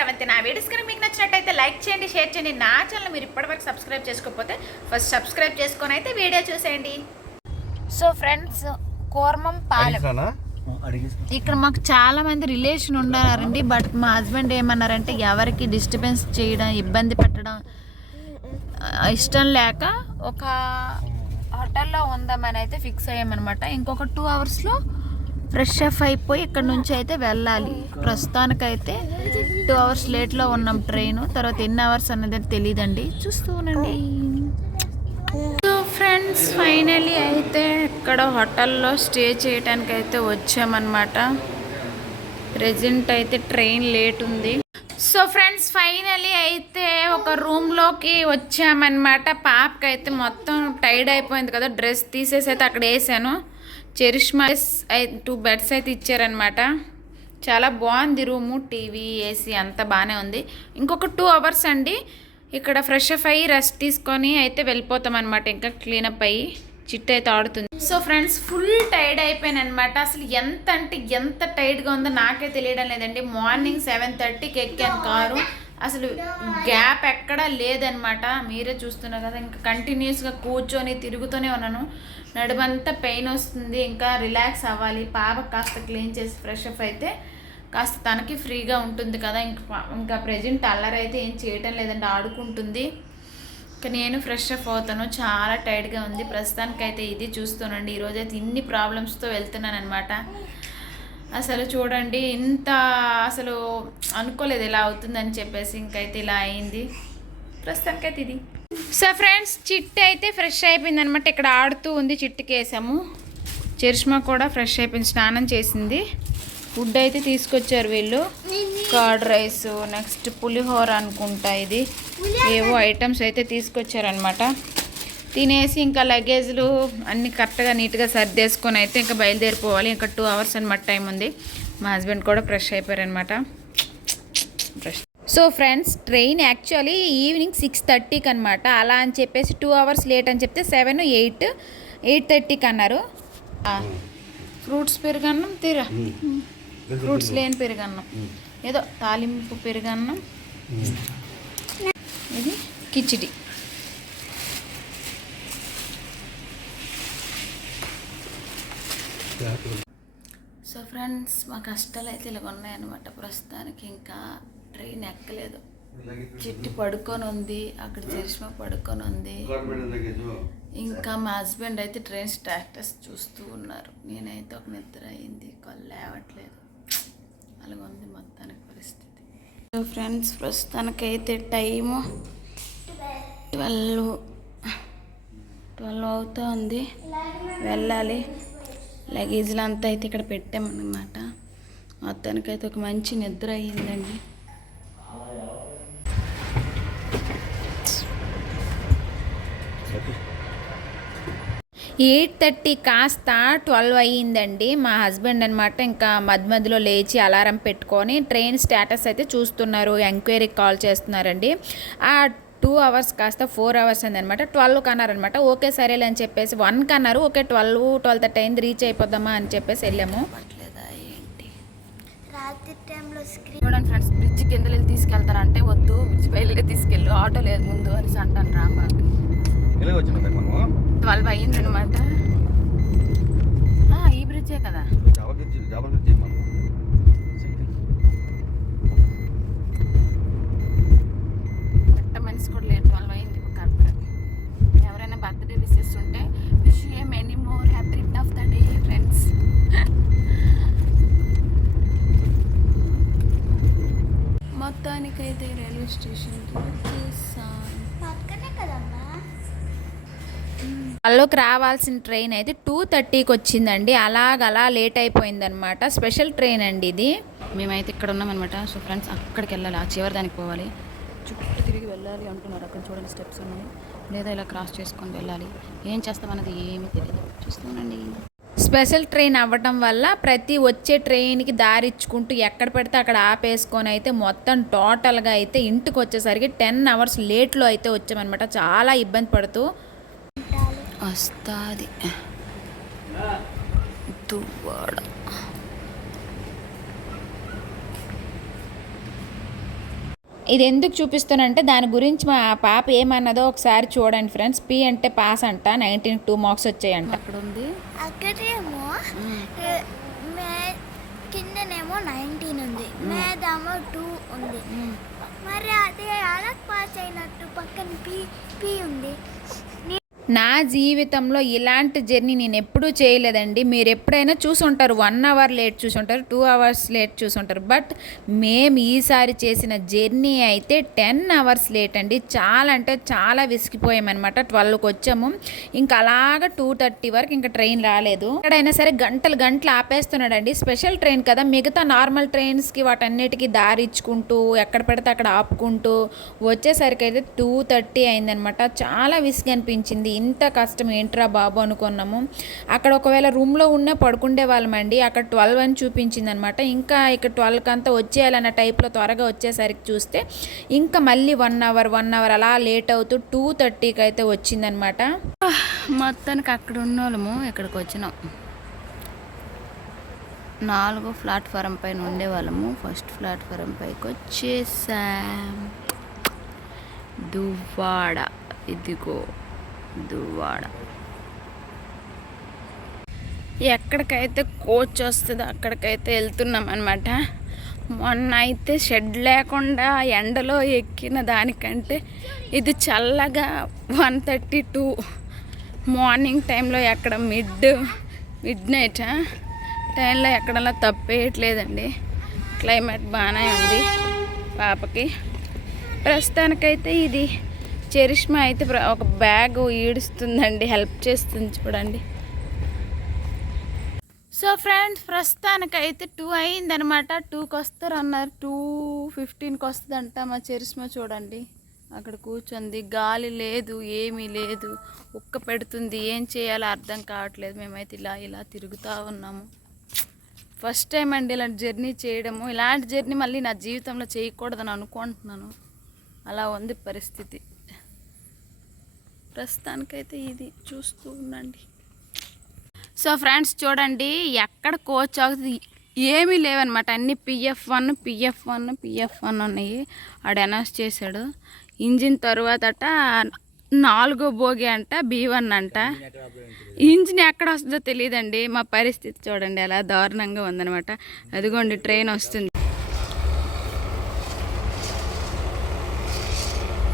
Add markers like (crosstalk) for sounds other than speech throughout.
శ్రవంతి నా వీడియోస్ కనుక మీకు నచ్చినట్టయితే లైక్ చేయండి షేర్ చేయండి. నా ఛానల్ మీరు ఇప్పటివరకు సబ్స్క్రైబ్ చేసుకోకపోతే ఫస్ట్ సబ్స్క్రైబ్ చేసుకొని అయితే వీడియో చూసేయండి. So friends Kurmampalem. ఇక్కడ మాకు చాలా మంది రిలేషన్ ఉన్నారండి బట్ మా హస్బెండ్ ఏమన్నారంటే ఎవరికి డిస్టర్బెన్స్ చేయడం ఇబ్బంది పెట్టడం ఇష్టం లేక ఒక హోటల్లో ఉందామని అయితే ఫిక్స్ అయ్యామన్నమాట. ఇంకొక టూ అవర్స్లో ఫ్రెష్ అప్ అయిపోయి ఇక్కడ నుంచి అయితే వెళ్ళాలి. ప్రస్తుతానికైతే టూ అవర్స్ లేట్లో ఉన్నాం ట్రైన్ తర్వాత ఎన్ని అవర్స్ అన్నది తెలియదండి చూస్తూ ఉండండి. సో ఫ్రెండ్స్ ఫైనలీ అయితే ఇక్కడ హోటల్లో స్టే చేయడానికి అయితే వచ్చామన్నమాట. ప్రెజెంట్ అయితే ట్రైన్ లేట్ ఉంది. సో ఫ్రెండ్స్ ఫైనలీ అయితే ఒక రూమ్లోకి వచ్చామన్నమాట. పాపకి అయితే మొత్తం టైడ్ అయిపోయింది కదా. డ్రెస్ తీసేసి అయితే అక్కడ వేసాను. చెరిష్మాస్ టూ బెడ్స్ అయితే ఇచ్చారనమాట చాలా బాగుంది రూము టీవీ ఏసీ అంతా బాగానే ఉంది. ఇంకొక టూ అవర్స్ అండి. ఇక్కడ ఫ్రెష్ అప్ అయ్యి రెస్ట్ తీసుకొని అయితే వెళ్ళిపోతాం అనమాట ఇంకా క్లీనప్ అయ్యి చిట్టు అయితే ఆడుతుంది. సో ఫ్రెండ్స్ ఫుల్ టైర్డ్ అయిపోయాను అనమాట అసలు ఎంత అంటే ఎంత టైర్డ్గా ఉందో నాకే తెలియడం లేదండి. మార్నింగ్ సెవెన్ థర్టీకి ఎక్కాను కారు. అసలు గ్యాప్ ఎక్కడా లేదనమాట మీరే చూస్తున్నారు కదా ఇంకా కంటిన్యూస్గా కూర్చొని తిరుగుతూనే ఉన్నాను. నడుమంతా పెయిన్ వస్తుంది ఇంకా రిలాక్స్ అవ్వాలి. పాప కాస్త క్లీన్ చేసి ఫ్రెష్ అప్ అయితే కాస్త తనకి ఫ్రీగా ఉంటుంది కదా. ఇంకా ఇంకా ప్రజెంట్ అల్లరి అయితే ఏం చేయటం లేదండి ఆడుకుంటుంది. ఇంకా నేను ఫ్రెష్ అప్ అవుతాను. చాలా టైర్డ్గా ఉంది. ప్రస్తుతానికైతే ఇది చూస్తానండి ఈరోజు అయితే ఇన్ని ప్రాబ్లమ్స్తో వెళ్తున్నాను అనమాట అసలు చూడండి ఇంత అసలు అనుకోలేదు ఇలా అవుతుందని చెప్పేసి ఇంకైతే ఇలా అయింది. ప్రస్తుతానికైతే ఇది. సో ఫ్రెండ్స్ చిట్టి అయితే ఫ్రెష్ అయిపోయింది అనమాట ఇక్కడ ఆడుతూ ఉంది చిట్టుకి వేసాము చరిష్మా కూడా ఫ్రెష్ అయిపోయింది స్నానం చేసింది. ఫుడ్ అయితే తీసుకొచ్చారు వీళ్ళు. కర్డ్ రైస్ నెక్స్ట్ పులిహోర అనుకుంటా ఇది. ఏవో ఐటమ్స్ అయితే తీసుకొచ్చారనమాట తినేసి ఇంకా లగేజ్లు అన్ని కరెక్ట్గా నీట్గా సర్దేసుకొని అయితే ఇంకా బయలుదేరిపోవాలి. ఇంకా టూ అవర్స్ అనమాట టైం ఉంది. మా హస్బెండ్ కూడా fresh అయిపోయారనమాట fresh so friends train actually evening six థర్టీకి అనమాట అలా అని చెప్పేసి టూ అవర్స్ లేట్ అని చెప్తే సెవెన్ ఎయిట్ ఎయిట్ థర్టీకి అన్నారు. ఫ్రూట్స్ పెరుగన్నం తీరా? ఫ్రూట్స్ లేని పెరుగన్నం. ఏదో తాలింపు పెరుగన్నం. ఇది కిచిడి. సో ఫ్రెండ్స్ మా కష్టాలు అయితే ఇలాగ ఉన్నాయన్నమాట ప్రస్తుతానికి. ఇంకా ట్రైన్ ఎక్కలేదు. చిట్టి పడుకొని ఉంది అక్కడ చరిష్మా పడుకొని ఉంది. ఇంకా మా హస్బెండ్ అయితే ట్రైన్ స్టాటస్ చూస్తూ ఉన్నారు. నేనైతే ఒక నిద్ర అయింది కళ్ళు లేవట్లేదు. అలాగ ఉంది మొత్తానికి పరిస్థితి. సో ఫ్రెండ్స్ ప్రస్తుతానికైతే టైము ట్వెల్వ్ ట్వెల్వ్ అవుతూ ఉంది వెళ్ళాలి. లగేజ్లు అంతా అయితే ఇక్కడ పెట్టామన్నమాట. మొత్తానికైతే ఒక మంచి నిద్ర అయ్యిందండి. ఎయిట్ థర్టీ కాస్త ట్వెల్వ్ అయ్యిందండి. మా హస్బెండ్ అనమాట ఇంకా మధ్య మధ్యలో లేచి అలారం పెట్టుకొని ట్రైన్ స్టేటస్ అయితే చూస్తున్నారు. ఎంక్వైరీకి కాల్ చేస్తున్నారండి. ఆ టూ అవర్స్ కాస్త ఫోర్ అవర్స్ అయిందనమాట. ట్వెల్వ్ కన్నారనమాట. ఓకే సరేలే అని చెప్పేసి వన్ కన్నారు. ఓకే ట్వెల్వ్ ట్వెల్వ్ థర్టీ అయింది. రీచ్ అయిపోదామా అని చెప్పేసి వెళ్ళాము. ఏంటి? రాత్రి టైంలో స్క్రీన్ చూడండి ఫ్రెండ్స్ బ్రిడ్జ్ కింద వెళ్ళి తీసుకెళ్తారంటే వద్దు. బ్రిడ్జ్ పైలే తీసుకెళ్ళు. ఆటో లేదు ముందు అనేసి అంటాను రామా ఎలాగ వచ్చింది మనము ట్వెల్వ్ అయ్యింది అనమాట ఈ బ్రిడ్జే కదా జాబర్ గురించి జాబర్ గురించి మనం పెట్ట మనిషి కూడా లేదు ట్వెల్వ్ అయింది కరెక్ట్ ఎవరైనా బర్త్డే విషెస్ ఉంటే wish a many more happy return of the day friends మొత్తానికైతే రైల్వే స్టేషన్కి వచ్చేసాం పక్కనే కదమ్మా వాళ్ళకి రావాల్సిన ట్రైన్ అయితే టూ థర్టీకి వచ్చిందండి. అలాగలా లేట్ అయిపోయిందనమాట. స్పెషల్ ట్రైన్ అండి ఇది. మేమైతే ఇక్కడ ఉన్నామన్నమాట. సో ఫ్రెండ్స్ అక్కడికి వెళ్ళాలి. ఆ చివరి దానికి పోవాలి. చుట్టూ తిరిగి వెళ్ళాలి అంటున్నారు. అక్కడ చూడండి స్టెప్స్ ఉన్నాయి. లేదా ఇలా క్రాస్ చేసుకొని వెళ్ళాలి. ఏం చేస్తామన్నది ఏమీ తెలియదు చూస్తానండి స్పెషల్ ట్రైన్ అవ్వటం వల్ల ప్రతి వచ్చే ట్రైన్కి దారి ఇచ్చుకుంటూ ఎక్కడ పెడితే అక్కడ ఆపేసుకొని అయితే మొత్తం టోటల్గా అయితే ఇంటికి వచ్చేసరికి టెన్ అవర్స్ లేట్లో అయితే వచ్చామన్నమాట. చాలా ఇబ్బంది పడుతూ వస్తుంది. దువ్వాడ ఇది ఎందుకు చూపిస్తానంటే దాని గురించి మా పాప ఏమన్నదో ఒకసారి చూడండి ఫ్రెండ్స్. పి అంటే పాస్ అంట నైన్టీన్ టూ మార్క్స్ వచ్చాయంట. అక్కడ ఉంది అక్కడేమో కిందనేమో నైన్టీన్ ఉంది. మేదేమో టూ ఉంది. మరి అదే అలా పాస్ అయినట్టు పక్కన పీ పీ ఉంది. నా జీవితంలో ఇలాంటి జర్నీ నేను ఎప్పుడూ చేయలేదండి. మీరు ఎప్పుడైనా చూసుంటారు వన్ అవర్ లేట్ చూసుంటారు టూ అవర్స్ లేట్ చూసుంటారు. బట్ మేము ఈసారి చేసిన జర్నీ అయితే టెన్ అవర్స్ లేట్ అండి. చాలా అంటే చాలా విసిగిపోయామన్నమాట. ట్వెల్వ్కి వచ్చాము. ఇంకా అలాగ టూ థర్టీ వరకు ఇంకా ట్రైన్ రాలేదు. ఎక్కడైనా సరే గంటలు గంటలు ఆపేస్తున్నాడండి. స్పెషల్ ట్రైన్ కదా. మిగతా నార్మల్ ట్రైన్స్కి వాటన్నిటికీ దారి ఇచ్చుకుంటూ ఎక్కడ పడితే అక్కడ ఆపుకుంటూ వచ్చేసరికి అయితే టూ థర్టీ అయిందనమాట చాలా విసిగి అనిపించింది ఇంత కష్టం ఏంట్రా బాబు అనుకున్నాము. అక్కడ ఒకవేళ రూమ్లో ఉన్న పడుకుండే వాళ్ళమండి అక్కడ ట్వెల్వ్ అని చూపించింది అనమాట ఇంకా ఇక్కడ ట్వెల్వ్కి అంతా వచ్చేయాలన్న టైప్లో త్వరగా వచ్చేసరికి చూస్తే ఇంకా మళ్ళీ వన్ అవర్ వన్ అవర్ అలా లేట్ అవుతూ టూ థర్టీకి అయితే వచ్చిందనమాట. మొత్తానికి అక్కడ ఉన్న వాళ్ళము ఇక్కడికి వచ్చినాం. నాలుగో ప్లాట్ఫారం పైన ఉండేవాళ్ళము. ఫస్ట్ ప్లాట్ఫారం పైకి వచ్చేసాం. దువ్వాడ ఇదిగో. దువ్వాడ. ఎక్కడికైతే కోచ్ వస్తుందో అక్కడికైతే వెళ్తున్నాం అనమాట మొన్న అయితే షెడ్ లేకుండా ఎండలో ఎక్కిన దానికంటే ఇది చల్లగా వన్ థర్టీ టూ మార్నింగ్ టైంలో ఎక్కడ మిడ్ మిడ్ నైట్? టైంలో ఎక్కడలా తప్పేయట్లేదండి. క్లైమేట్ బాగానే ఉంది పాపకి. ప్రస్తుతానికైతే ఇది చరిష్మా అయితే ఒక బ్యాగ్ ఈడుస్తుందండి హెల్ప్ చేస్తుంది చూడండి. సో ఫ్రెండ్స్ ప్రస్తుతానికైతే టూ అయిందనమాట. టూకి వస్తారు అన్నారు టూ ఫిఫ్టీన్కి వస్తుందంట మా చరిష్మా చూడండి. అక్కడ కూర్చుంది. గాలి లేదు ఏమీ లేదు. ఉక్క పెడుతుంది. ఏం చేయాలో అర్థం కావట్లేదు. మేమైతే ఇలా ఇలా తిరుగుతూ ఉన్నాము. ఫస్ట్ టైం అండి ఇలాంటి జర్నీ చేయడము. ఇలాంటి జర్నీ మళ్ళీ నా జీవితంలో చేయకూడదని అనుకుంటున్నాను. అలా ఉంది పరిస్థితి. ప్రస్తుతానికైతే ఇది చూస్తూ ఉండండి. సో ఫ్రెండ్స్ చూడండి ఎక్కడ కోచ్ అవుతుంది ఏమీ లేవన్నమాట. అన్ని PF one PF one PF one ఉన్నాయి. ఆడు అనౌన్స్ చేశాడు. ఇంజిన్ తర్వాత నాలుగో భోగి అంట బీ వన్ అంట. ఇంజిన్ ఎక్కడ వస్తుందో తెలియదండి. మా పరిస్థితి చూడండి అలా దారుణంగా ఉందన్నమాట. అదిగోండి ట్రైన్ వస్తుంది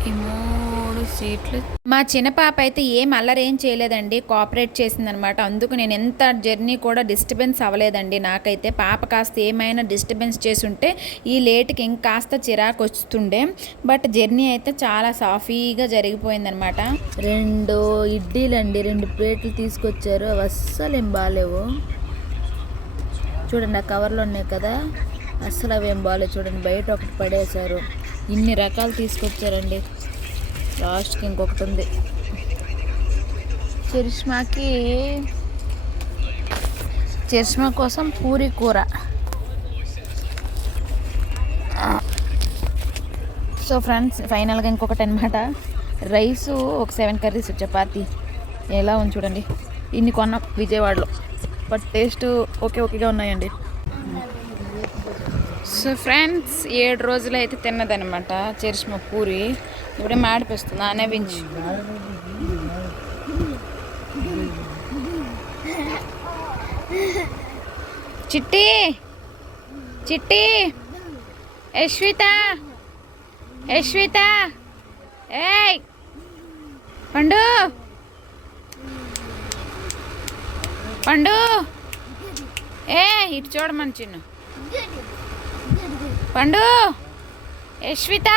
ఈ మూడు సీట్లు మా చిన్న పాప అయితే ఏం అల్లరేం చేయలేదండి కోఆపరేట్ చేసిందనమాట. అందుకు నేను ఎంత జర్నీ కూడా డిస్టర్బెన్స్ అవ్వలేదండి నాకైతే. పాప కాస్త ఏమైనా డిస్టర్బెన్స్ చేసుంటే ఈ లేట్కి ఇంకాస్త చిరాకు వస్తుండే. బట్ జర్నీ అయితే చాలా సాఫీగా జరిగిపోయిందనమాట. రెండు ఇడ్లీలండి రెండు ప్లేట్లు తీసుకొచ్చారు. అవి అస్సలు ఏం బాగాలేవు చూడండి ఆ కవర్లో ఉన్నాయి కదా అస్సలు అవి ఏం బాగాలేదు చూడండి బయట ఒకటి పడేశారు. ఇన్ని రకాలు తీసుకొచ్చారండి. లాస్ట్కి ఇంకొకటి ఉంది. చరిష్మాకి చరిష్మా కోసం పూరి కూర. సో ఫ్రెండ్స్ ఫైనల్గా ఇంకొకటి అనమాట రైసు ఒక సెవెన్ కర్రీస్ చపాతి ఎలా ఉంది చూడండి. ఇన్ని కొన్నాం విజయవాడలో. బట్ టేస్ట్ ఓకే ఓకేగా ఉన్నాయండి. సో ఫ్రెండ్స్ ఏడు రోజులు అయితే తిన్నదనమాట చరిష్మా పూరి. ఇప్పుడే మాడిపిస్తుంది అనేవించి చిట్టి! చిట్టి! యశ్విత! యశ్విత! ఏయ్! పండు! పండు! ఏ ఇటు చూడమని చిన్న. పండు. యశ్విత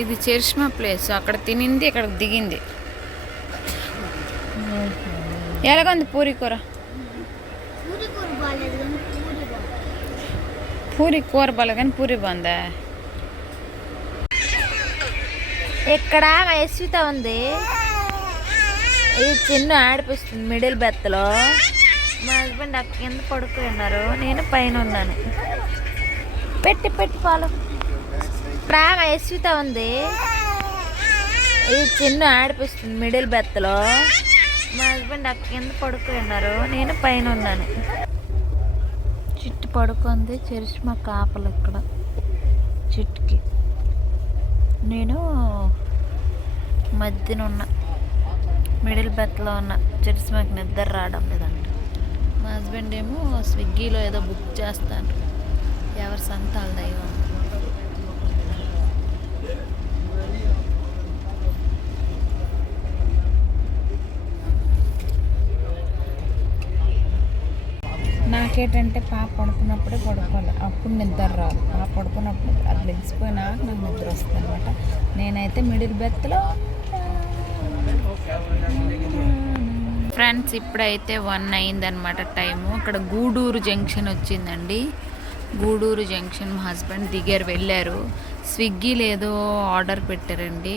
ఇది చరిష్మా ప్లేస్. అక్కడ తినింది ఇక్కడ దిగింది. ఎలాగుంది పూరి కూర? పూరి కూర బాగాలేదు కానీ పూరి బాగుందా. ఇక్కడ యశ్విత ఉంది. ఈ చిన్న ఆడిపిస్తుంది మిడిల్ బెత్తలో. మా హస్బెండ్ అక్క కింద పడుకుని ఉన్నారు. నేను పైన ఉన్నాను. పెట్టి పెట్టి పాలు ఇక్కడ యశ్విత ఉంది. ఈ చిన్న ఆడిపిస్తుంది మిడిల్ బెత్తలో. మా హస్బెండ్ అక్క కింద పడుకుని ఉన్నారు. నేను పైన ఉన్నాను. చిట్టు పడుకుంది. చరిష్మా కాపలు ఇక్కడ. చిట్టుకి. నేను మధ్యన ఉన్నా. మిడిల్ బెత్లో ఉన్న చరిష్మాకి నిద్ర రావడం లేదంట. మా హస్బెండ్ ఏమో స్విగ్గీలో ఏదో బుక్ చేస్తాను ఎవరి సంతాల దైవం. నాకేంటంటే పాప పడుకున్నప్పుడే పడుకోవాలి. అప్పుడు నిద్ర రాదు. పాప పడుకున్నప్పుడు అది లెగిసిపోయినాక నాకు నిద్ర వస్తుంది అనమాట నేనైతే మిడిల్ బెత్లో ఫ్రెండ్స్ ఇప్పుడైతే వన్ అయిందనమాట టైము. అక్కడ గూడూరు జంక్షన్ వచ్చిందండి. గూడూరు జంక్షన్ మా హస్బెండ్ దిగారు వెళ్ళారు. స్విగ్గీలో ఏదో ఆర్డర్ పెట్టారండి.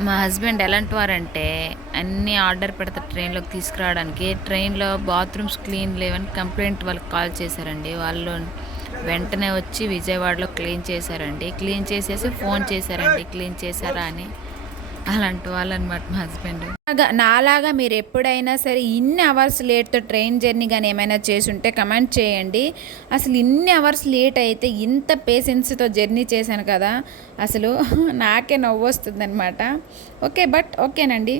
మా హస్బెండ్ ఎలాంటి వారంటే అన్నీ ఆర్డర్ పెడతారు ట్రైన్లోకి తీసుకురావడానికి. ట్రైన్లో బాత్రూమ్స్ క్లీన్ లేవని కంప్లైంట్ వాళ్ళకి కాల్ చేశారండి. వాళ్ళు వెంటనే వచ్చి విజయవాడలో క్లీన్ చేశారండి. క్లీన్ చేసేసి ఫోన్ చేశారండి. క్లీన్ చేశారా అని. అలాంటి వాళ్ళు అనమాట మా హస్బెండ్. నాలాగా మీరు ఎప్పుడైనా సరే ఇన్ని అవర్స్ లేట్తో ట్రైన్ జర్నీ కానీ ఏమైనా చేసుంటే కమెంట్ చేయండి. అసలు ఇన్ని అవర్స్ లేట్ అయితే ఇంత పేషెన్స్తో జర్నీ చేశాను కదా అసలు (laughs) నాకే నవ్వు వస్తుంది అనమాట ఓకే బట్ ఓకేనండి.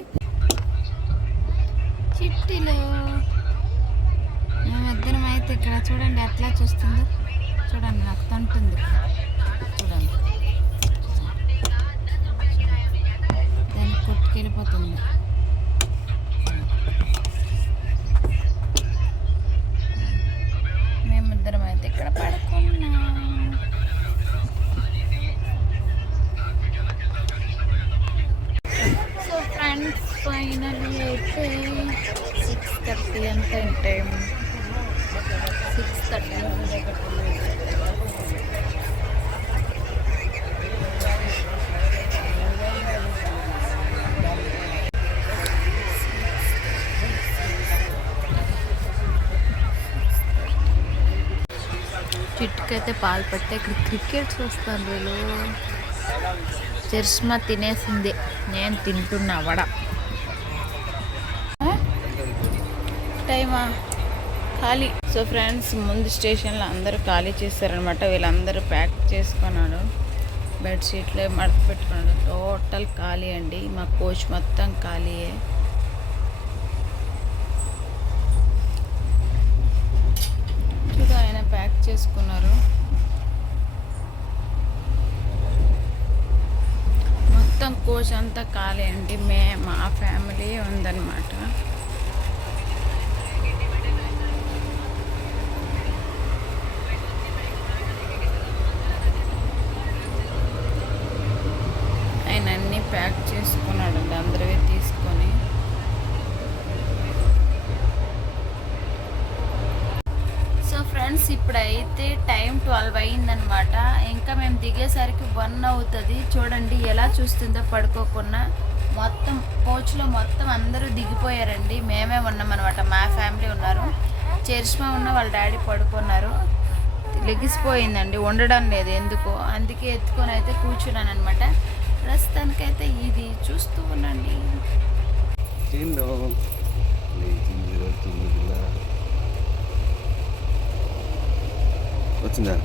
చిట్టిలో. అయితే ఇక్కడ చూడండి ఎట్లా చూస్తుందో. చూడండి నాకు తంటుంది దానికి కొట్టుకెళ్ళిపోతుంది మేమిద్దరం అయితే ఇక్కడ పడుకున్నాం. సో ఫ్రెండ్స్ ఫైనల్లీ అయితే సిక్స్ థర్టీ అంత టైం సిక్స్ థర్టీ అయితే పాలు పట్టే. ఇక్కడ క్రికెట్ చూస్తాను వీళ్ళు. చరిష్మా తినేసింది. నేను తింటున్నా వడ. టైమా? ఖాళీ. సో ఫ్రెండ్స్ ముందు స్టేషన్లో అందరూ ఖాళీ చేశారనమాట వీళ్ళందరూ ప్యాక్ చేసుకున్నాడు. బెడ్షీట్లే మడత పెట్టుకున్నాడు. టోటల్ ఖాళీ అండి. మా కోచ్ మొత్తం ఖాళీయే. చేసుకున్నారు. మొత్తం కోచ్ అంతా ఖాళీ అండి. మే మా ఫ్యామిలీ ఉందన్నమాట ఆయన అన్నీ ప్యాక్ చేసుకున్నాడు అందరివి తీసుకొని సో ఫ్రెండ్స్ ఇప్పుడైతే టైం ట్వెల్వ్ అయిందనమాట. ఇంకా మేము దిగేసరికి వన్ అవుతుంది. చూడండి ఎలా చూస్తుందో పడుకోకుండా మొత్తం కోచ్లో మొత్తం అందరూ దిగిపోయారండి. మేమే ఉన్నామన్నమాట మా ఫ్యామిలీ ఉన్నారు. చరిష్మా ఉన్న వాళ్ళ డాడీ పడుకున్నారు. లెగిసిపోయిందండి. ఉండడం లేదు ఎందుకో. అందుకే ఎత్తుకొని అయితే కూర్చున్నాను అనమాట ప్రస్తుతానికైతే ఇది చూస్తూ ఉండండి చిన్ను లేచింది వచ్చింది పిల్ల. వచ్చిందా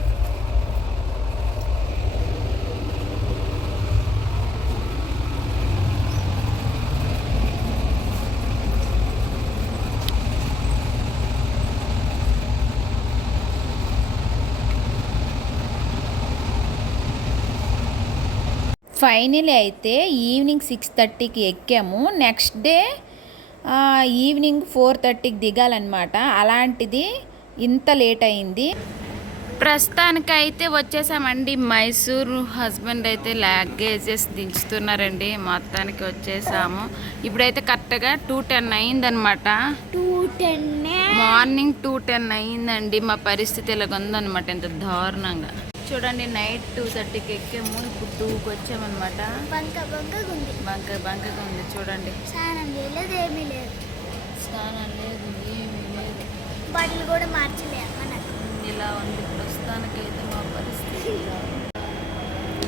ఫైనలీ అయితే ఈవినింగ్ సిక్స్ థర్టీకి ఎక్కాము. నెక్స్ట్ డే ఈవినింగ్ ఫోర్ థర్టీకి దిగాలన్నమాట. అలాంటిది ఇంత లేట్ అయింది. ప్రస్తుతానికైతే వచ్చేసామండి. మైసూర్ హస్బెండ్ అయితే లగేజెస్ దించుతున్నారండి. మొత్తానికి వచ్చేసాము. ఇప్పుడైతే కరెక్ట్గా టూ టెన్ అయిందనమాట. Two ten morning two ten అయిందండి. మా పరిస్థితి ఇలాగ ఉందన్నమాట ఇంత దారుణంగా. చూడండి నైట్ టూ థర్టీకి ఎక్కాము ఇప్పుడు టూకి వచ్చామన్నమాట బంక బంకగా ఉంది బంక బంకగా ఉంది చూడండి. స్నానం చేయలేదు ఏమీ లేదు. స్నానం లేదు ఏమీ లేదు. బట్టలు కూడా మార్చలేదు ఇలా ఉంది ప్రస్తుతానికైతే మా పరిస్థితి.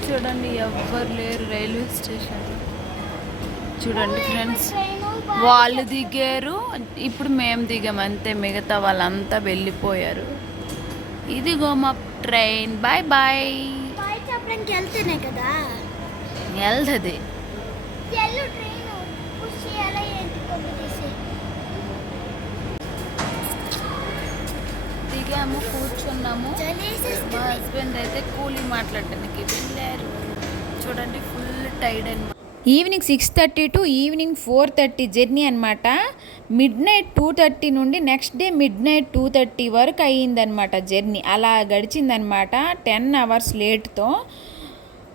చూడండి ఎవ్వరు లేరు రైల్వే స్టేషన్ చూడండి ఫ్రెండ్స్ వాళ్ళు దిగారు ఇప్పుడు మేము దిగాం అంతే మిగతా వాళ్ళంతా వెళ్ళిపోయారు. ఇదిగో మా ట్రైన్ బాయ్ బాయ్ బాయ్ చెప్పడానికి వెళ్తేనే కదా. వెళ్తుంది. దిగాము కూర్చున్నాము. మా హస్బెండ్ అయితే కూలీ మాట్లాడడానికి వెళ్ళారు చూడండి ఫుల్ టైడ్ అనమాట evening six thirty to evening four thirty journey అనమాట మిడ్ నైట్ టూ థర్టీ నుండి next day midnight two thirty వరకు అయ్యిందనమాట జర్నీ అలా గడిచిందనమాట టెన్ అవర్స్ లేట్తో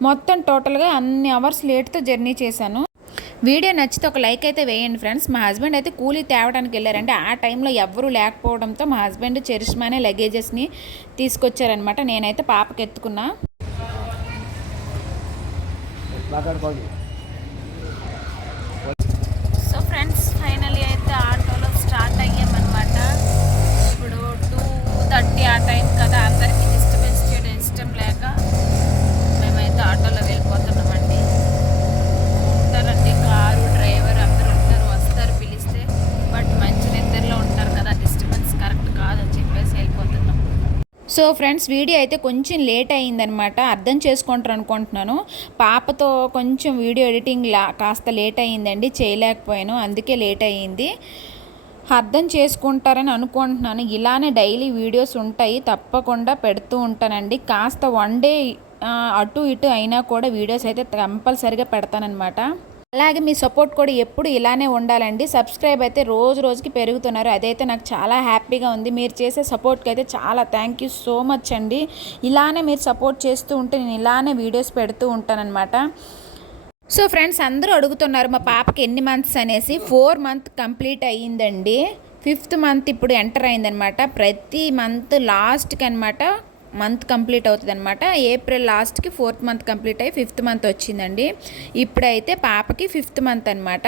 మొత్తం టోటల్గా అన్ని అవర్స్ లేట్తో జర్నీ చేశాను. వీడియో నచ్చితే ఒక లైక్ అయితే వేయండి ఫ్రెండ్స్. మా హస్బెండ్ అయితే కూలీ తేవడానికి వెళ్ళారంటే ఆ టైంలో ఎవ్వరూ లేకపోవడంతో మా హస్బెండ్ చెరిష్మానే లగేజెస్ని తీసుకొచ్చారనమాట నేనైతే పాపకి ఎత్తుకున్నా. సో ఫ్రెండ్స్ ఫైనలీ అయితే ఆటోలో స్టార్ట్ అయ్యామన్నమాట. ఇప్పుడు టూ థర్టీ ఆ టైం కదా అందరికీ. సో ఫ్రెండ్స్ వీడియో అయితే కొంచెం లేట్ అయ్యిందనమాట అర్థం చేసుకుంటారు అనుకుంటున్నాను. పాపతో కొంచెం వీడియో ఎడిటింగ్ లా కాస్త లేట్ అయ్యిందండి చేయలేకపోయాను. అందుకే లేట్ అయ్యింది. అర్థం చేసుకుంటారని అనుకుంటున్నాను. ఇలానే డైలీ వీడియోస్ ఉంటాయి. తప్పకుండా పెడుతూ ఉంటానండి. కాస్త వన్ డే అటు ఇటు అయినా కూడా వీడియోస్ అయితే కంపల్సరిగా పెడతానమాట అలాగే మీ సపోర్ట్ కూడా ఎప్పుడు ఇలానే ఉండాలండి. సబ్స్క్రైబ్ అయితే రోజు రోజుకి పెరుగుతున్నారు. అదైతే నాకు చాలా హ్యాపీగా ఉంది. మీరు చేసే సపోర్ట్కి అయితే చాలా థ్యాంక్ యూ సో మచ్ అండి. ఇలానే మీరు సపోర్ట్ చేస్తూ ఉంటే నేను ఇలానే వీడియోస్ పెడుతూ ఉంటానన్నమాట. సో ఫ్రెండ్స్ అందరూ అడుగుతున్నారు మా పాపకి ఎన్ని మంత్స్ అనేసి. ఫోర్ మంత్ కంప్లీట్ అయ్యిందండి. ఫిఫ్త్ మంత్ ఇప్పుడు ఎంటర్ అయిందనమాట ప్రతి మంత్ లాస్ట్కి అనమాట మంత్ కంప్లీట్ అవుతుంది అనమాట ఏప్రిల్ లాస్ట్కి ఫోర్త్ మంత్ కంప్లీట్ అయ్యి ఫిఫ్త్ మంత్ వచ్చిందండి. ఇప్పుడైతే పాపకి ఫిఫ్త్ మంత్ అనమాట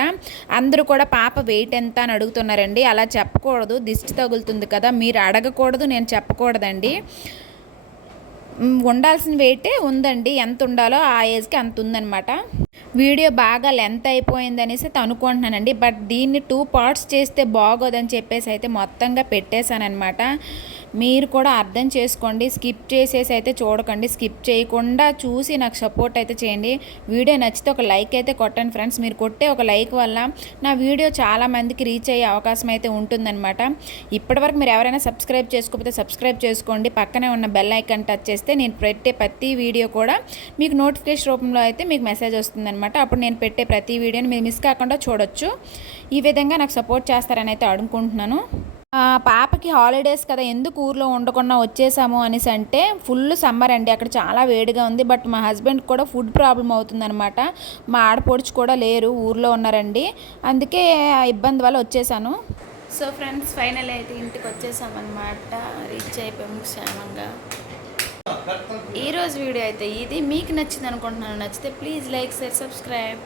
అందరూ కూడా పాప వెయిట్ ఎంత అని అడుగుతున్నారండి. అలా చెప్పకూడదు. దిష్టి తగులుతుంది కదా. మీరు అడగకూడదు. నేను చెప్పకూడదండి. ఉండాల్సిన వెయిటే ఉందండి. ఎంత ఉండాలో ఆ ఏజ్కి అంత ఉందన్నమాట. వీడియో బాగా లెంత్ అయిపోయింది అనేసి అనుకుంటున్నానండి బట్ దీన్ని టూ పార్ట్స్ చేస్తే బాగోదని చెప్పేసి అయితే మొత్తంగా పెట్టేశానమాట మీరు కూడా అర్థం చేసుకోండి స్కిప్ చేసేసి అయితే చూడకండి స్కిప్ చేయకుండా చూసి నాకు సపోర్ట్ అయితే చేయండి. వీడియో నచ్చితే ఒక లైక్ అయితే కొట్టండి ఫ్రెండ్స్. మీరు కొట్టే ఒక లైక్ వల్ల నా వీడియో చాలా మందికి రీచ్ అయ్యే అవకాశం అయితే ఉంటుందన్నమాట. ఇప్పటివరకు మీరు ఎవరైనా సబ్స్క్రైబ్ చేసుకోకపోతే సబ్స్క్రైబ్ చేసుకోండి. పక్కనే ఉన్న బెల్ ఐకాన్ టచ్ చేస్తే నేను పెట్టే ప్రతి వీడియో కూడా మీకు నోటిఫికేషన్ రూపంలో అయితే మీకు మెసేజ్ వస్తుందన్నమాట. అప్పుడు నేను పెట్టే ప్రతి వీడియోని మీరు మిస్ కాకుండా చూడొచ్చు. ఈ విధంగా నాకు సపోర్ట్ చేస్తారని అయితే అనుకుంటున్నాను. పాపకి హాలిడేస్ కదా ఎందుకు ఊర్లో ఉండకుండా వచ్చేసాము అనేసి అంటే ఫుల్ సమ్మర్ అండి అక్కడ చాలా వేడిగా ఉంది బట్ మా హస్బెండ్ కూడా ఫుడ్ ప్రాబ్లం అవుతుందన్నమాట. మా ఆడపడుచు కూడా లేరు ఊర్లో ఉన్నారండి. అందుకే ఆ ఇబ్బంది వల్ల వచ్చేసాను. సో ఫ్రెండ్స్ ఫైనల్ అయితే ఇంటికి వచ్చేసామన్నమాట రీచ్ అయిపోయాము క్షేమంగా. ఈరోజు వీడియో అయితే ఇది. మీకు నచ్చింది అనుకుంటున్నాను నచ్చితే ప్లీజ్ లైక్ షేర్ సబ్స్క్రైబ్.